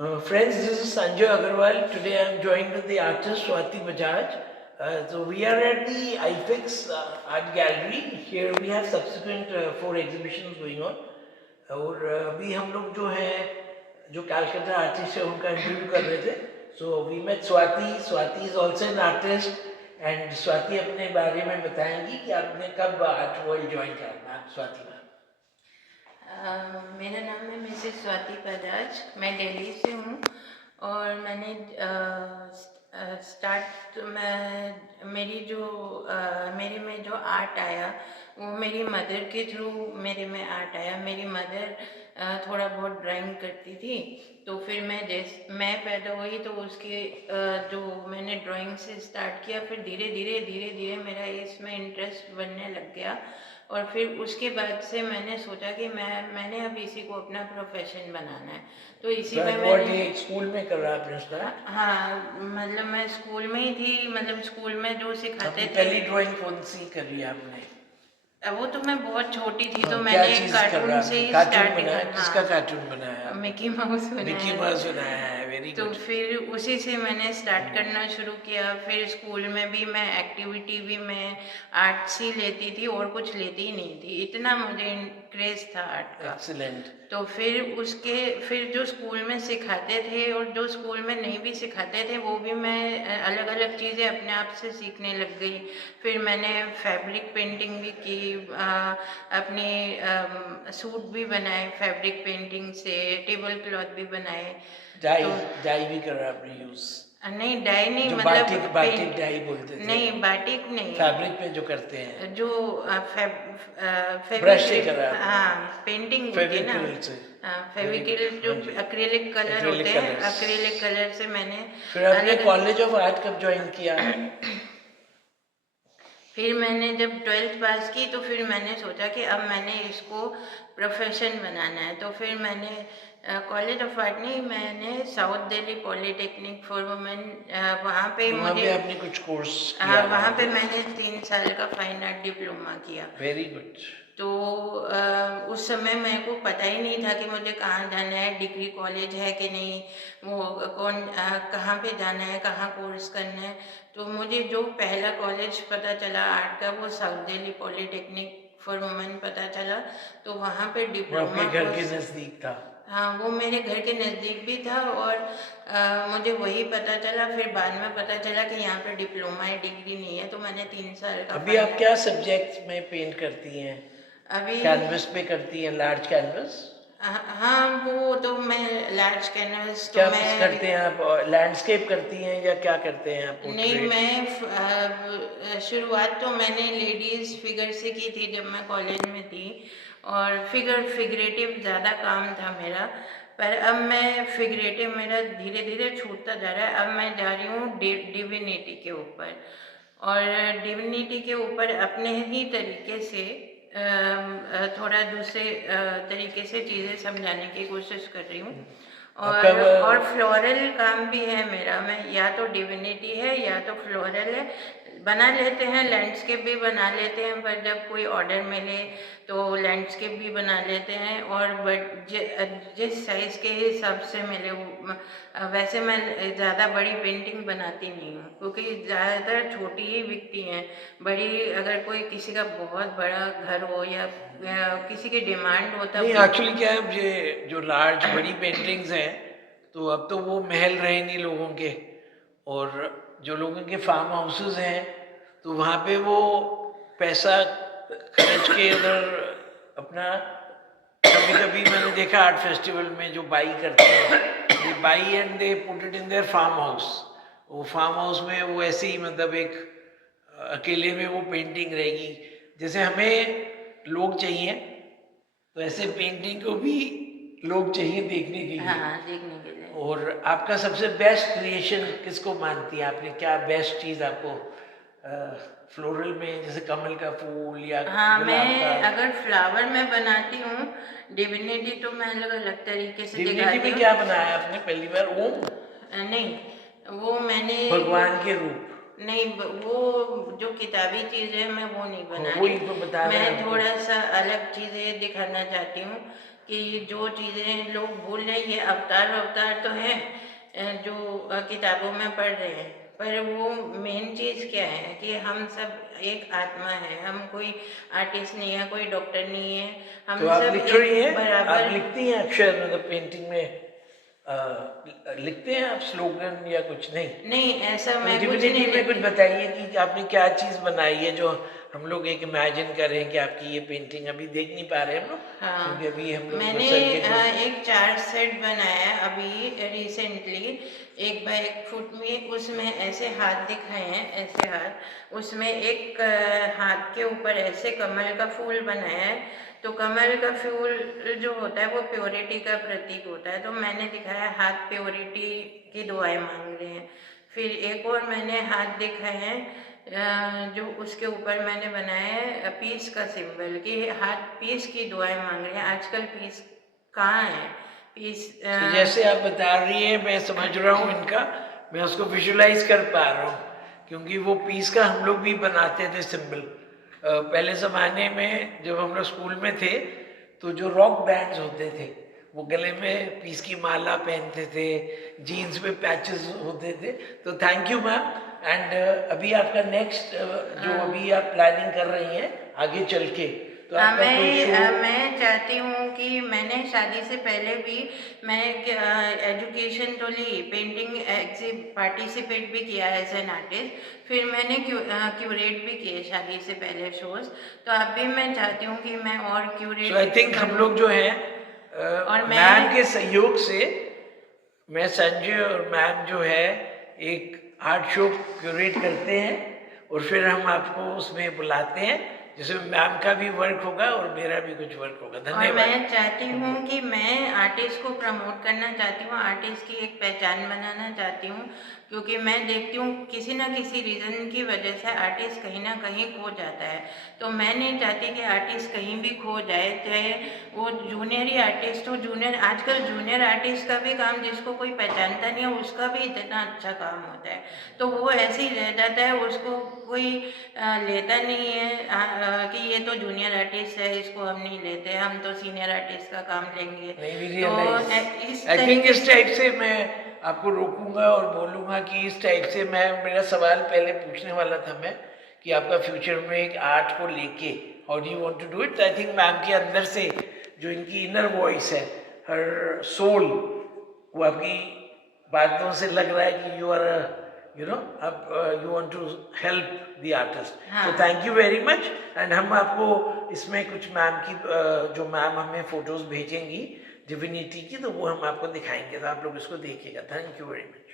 Friends, this is Sanjay Agarwal. Today I am joined with the artist Swati Bajaj. So we are at the IFEX Art Gallery. Here we have subsequent 4 exhibitions going on. और अभी हम लोग जो हैं जो Calcutta artist है उनका interview कर रहे थे. So we met Swati. Swati is also an artist and Swati अपने बारे में बताएंगी कि आपने कब आर्ट वर्ल्ड ज्वाइन किया. स्वाति मैम. मेरा नाम है मिसेस स्वाति बजाज. मैं दिल्ली से हूँ और मैंने मेरे में जो आर्ट आया वो मेरी मदर के थ्रू मेरे में आर्ट आया. मेरी मदर थोड़ा बहुत ड्राइंग करती थी, तो फिर मैं पैदा हुई तो उसके जो मैंने ड्राइंग से स्टार्ट किया, फिर धीरे धीरे मेरा इसमें इंटरेस्ट बनने लग गया. और फिर उसके बाद से मैंने सोचा कि मैंने अब इसी को अपना प्रोफेशन बनाना है. तो इसी में मैंने स्कूल में कर रहा आपने. हाँ, मतलब मैं स्कूल में ही थी. मतलब स्कूल में जो सिखाते थे. पहली ड्राइंग कौन सी करी आपने? वो तो मैं बहुत छोटी थी तो मैंने कार्टून से ही स्टार्ट किया. किसका कार्टून बनाया? मिकी माउस बनाया है. वेरी तो गुड. फिर उसी से मैंने स्टार्ट करना शुरू किया. फिर स्कूल में भी मैं एक्टिविटी भी मैं आर्ट्स ही लेती थी और कुछ लेती ही नहीं थी. इतना मुझे क्रेज था आर्ट का. एक्सीलेंट. तो फिर जो स्कूल में सिखाते थे और जो स्कूल में नहीं भी सिखाते थे वो भी मैं अलग अलग चीज़ें अपने आप से सीखने लग गई. फिर मैंने फैब्रिक पेंटिंग भी की, अपने सूट भी बनाए फैब्रिक पेंटिंग से, टेबल क्लॉथ भी बनाए. डाई भी कर रहा आपने यूज? नहीं, डाई नहीं, मतलब बाटिक डाई बोलते थे. नहीं, बाटिक नहीं. फैब्रिक पे जो करते हैं जो ब्रश से कर रहा है. हाँ, पेंटिंग होती है ना. फेविक्रिल जो एक्रिलिक कलर होते हैं, एक्रिलिक कलर से मैंने. फिर आपने कॉलेज ऑफ आर्ट कब ज्वाइन किया? फिर मैंने जब 12th पास की तो फिर मैंने सोचा कि अब मैंने इसको प्रोफेशन बनाना है. तो फिर मैंने कॉलेज ऑफ आर्ट नहीं, मैंने south Delhi polytechnic for women, वहाँ पे मुझे आपने कुछ कोर्स किया? वहाँ पे मैंने 3 साल का फाइन आर्ट डिप्लोमा किया. Very good. तो उस समय मेरे को पता ही नहीं था कि मुझे कहाँ जाना है, डिग्री कॉलेज है कि नहीं, वो कहाँ पे जाना है, कहाँ कोर्स करना है. तो मुझे जो पहला कॉलेज पता चला आर्ट का वो south Delhi polytechnic for women पता चला. तो वहाँ पे डिप्लोमा घर के नज़दीक था? हाँ, वो मेरे घर के नज़दीक भी था और मुझे वही पता चला. फिर बाद में पता चला कि यहाँ पे डिप्लोमा है, डिग्री नहीं है. तो मैंने 3 साल का. अभी आप क्या सब्जेक्ट में पेंट करती हैं? अभी कैनवस पे करती हैं? Large canvas? हाँ, वो तो मैं लार्ज कैनवस तो क्या मैं करते हैं आप? लैंडस्केप करती हैं या क्या करते हैं आप? नहीं, मैं शुरुआत तो मैंने लेडीज़ फिगर से की थी जब मैं कॉलेज में थी. और फिगरेटिव ज़्यादा काम था मेरा. पर अब मैं फिगरेटिव मेरा धीरे धीरे छूटता जा रहा है. अब मैं जा रही हूँ डिविनिटी के ऊपर. और डिविनिटी के ऊपर अपने ही तरीके से थोड़ा दूसरे तरीके से चीज़ें समझाने की कोशिश कर रही हूँ. और फ्लोरल काम भी है मेरा. मैं या तो डिविनिटी है या तो फ्लोरल है. बना लेते हैं, लैंडस्केप भी बना लेते हैं, पर जब कोई ऑर्डर मिले तो लैंडस्केप भी बना लेते हैं. और बट जिस साइज़ के हिसाब से मिले वैसे मैं ज़्यादा बड़ी पेंटिंग बनाती नहीं हूँ क्योंकि ज़्यादातर छोटी ही बिकती हैं. बड़ी अगर कोई किसी का बहुत बड़ा घर हो या किसी की डिमांड होता नहीं, एक्चुअली क्या है, ये जो लार्ज बड़ी पेंटिंग्स हैं तो अब तो वो महल रहे नहीं लोगों के. और जो लोगों के फार्म हाउसेस हैं तो वहाँ पे वो पैसा खर्च के उधर अपना, कभी कभी मैंने देखा आर्ट फेस्टिवल में जो बाई करते हैं, they buy and they put it in their farm house. वो फार्म हाउस में वो ऐसे ही मतलब एक अकेले में वो पेंटिंग रहेगी. जैसे हमें लोग चाहिए तो ऐसे पेंटिंग को भी लोग चाहिए देखने के लिए. हाँ, देखने के लिए. और आपका सबसे बेस्ट क्रिएशन किसको मानती है? आपने क्या बेस्ट चीज़ आपको फ्लोरल में, जैसे कमल का फूल या हाँ, मैं अगर फ्लावर में बनाती हूँ, डिविनिटी तो मैं अलग अलग तरीके से दिखाती हूँ. डिविनिटी में क्या बनाया आपने पहली बार? ओम? नहीं, वो मैंने भगवान के रूप? नहीं, वो जो किताबी चीज़ है मैं वो नहीं बना वही रही। तो बता रहे हैं मैं आपको। थोड़ा सा अलग चीज़ें दिखाना चाहती हूँ कि जो चीज़ें लोग भूल रहे हैं, ये अवतार अवतार तो है जो किताबों में पढ़ रहे हैं, पर वो मेन चीज़ क्या है कि हम सब एक आत्मा है। हम कोई आर्टिस्ट नहीं है, कोई डॉक्टर नहीं है, तो हम आप सब लिख रही एक हैं, आप बराबर। लिखती हैं अक्षर, मतलब पेंटिंग में लिखते हैं आप स्लोगन या कुछ नहीं? नहीं, ऐसा तो मैं कुछ डिविनिटी नहीं में कुछ लिखती। बताइए कि आपने क्या चीज़ बनाई है जो हम लोग एक इमेजिन कर रहे हैं कि आपकी ये पेंटिंग अभी देख नहीं पा रहे हम लोग, क्योंकि हाँ, अभी हम लोग मैंने सर के ग्रुप। एक चार्ट सेट बनाया है अभी रिसेंटली, 1 बाय 1 फुट में। उसमें ऐसे हाथ दिखाए हैं, ऐसे हाथ, उसमें एक हाथ के ऊपर ऐसे कमल का फूल बनाया है। तो कमल का फूल जो होता है वो प्योरिटी का प्रतीक होता है, तो मैंने दिखाया हाथ प्योरिटी की दुआएं मांग रहे हैं। फिर एक और मैंने हाथ दिखाए हैं जो उसके ऊपर मैंने बनाया है पीस का सिंबल, कि हाथ पीस की दुआएं मांग रहे हैं। आजकल पीस कहाँ है? पीस तो जैसे आप बता रही हैं मैं समझ रहा हूँ इनका, मैं उसको विजुलाइज कर पा रहा हूँ, क्योंकि वो पीस का हम लोग भी बनाते थे सिंबल। पहले ज़माने में जब हम लोग स्कूल में थे तो जो रॉक बैंड्स होते थे वो गले में पीस की माला पहनते थे, जीन्स पे पैचेस होते थे। तो थैंक यू मैम। एंड अभी आपका नेक्स्ट जो अभी आप प्लानिंग कर रही हैं आगे चल के, तो आपका कोई शो? मैं चाहती हूँ कि मैंने शादी से पहले भी मैं एजुकेशन तो ली, पेंटिंग पार्टिसिपेट भी किया एज एन आर्टिस्ट, फिर मैंने क्यूरेट भी किए शादी से पहले शोज। तो अभी मैं चाहती हूँ कि मैं और सो क्यूरेट आई थिंक हम लोग जो हैं और मैम के मैं सहयोग से, मैं संजय और मैम जो है एक आर्ट शो क्यूरेट करते हैं और फिर हम आपको उसमें बुलाते हैं, जिसमें मैम का भी वर्क होगा और मेरा भी कुछ वर्क होगा। और मैं धन्यवाद। चाहती हूँ कि मैं आर्टिस्ट को प्रमोट करना चाहती हूँ, आर्टिस्ट की एक पहचान बनाना चाहती हूँ, क्योंकि मैं देखती हूँ किसी ना किसी रीज़न की वजह से आर्टिस्ट कहीं ना कहीं खो जाता है। तो मैं नहीं चाहती कि आर्टिस्ट कहीं भी खो जाए, चाहे वो जूनियर ही आर्टिस्ट हो। जूनियर, आजकल जूनियर आर्टिस्ट का भी काम जिसको कोई पहचानता नहीं है उसका भी इतना अच्छा काम होता है, तो वो ऐसे ही रह जाता है, उसको कोई लेता नहीं है कि ये तो जूनियर आर्टिस्ट है, इसको हम नहीं लेते, हम तो सीनियर आर्टिस्ट का काम लेंगे। नहीं भी तो रियलाइज, इस आई थिंक तरीके इस टाइप से मैं आपको रोकूंगा और बोलूंगा कि इस टाइप से मैं, मेरा सवाल पहले पूछने वाला था मैं कि आपका फ्यूचर में एक आर्ट को लेके how do you want to do it. I think ma'am के अंदर से जो इनकी इनर वॉइस है, हर सोल, वो आपकी बातों से लग रहा है कि यू आर यू नो आप you want to help the artist. So हाँ, thank you very much. And हम आपको इसमें कुछ मैम की जो मैम हमें फोटोज भेजेंगी डिविनिटी की, तो वो हम आपको दिखाएंगे, तो आप लोग इसको देखिएगा। Thank you very much.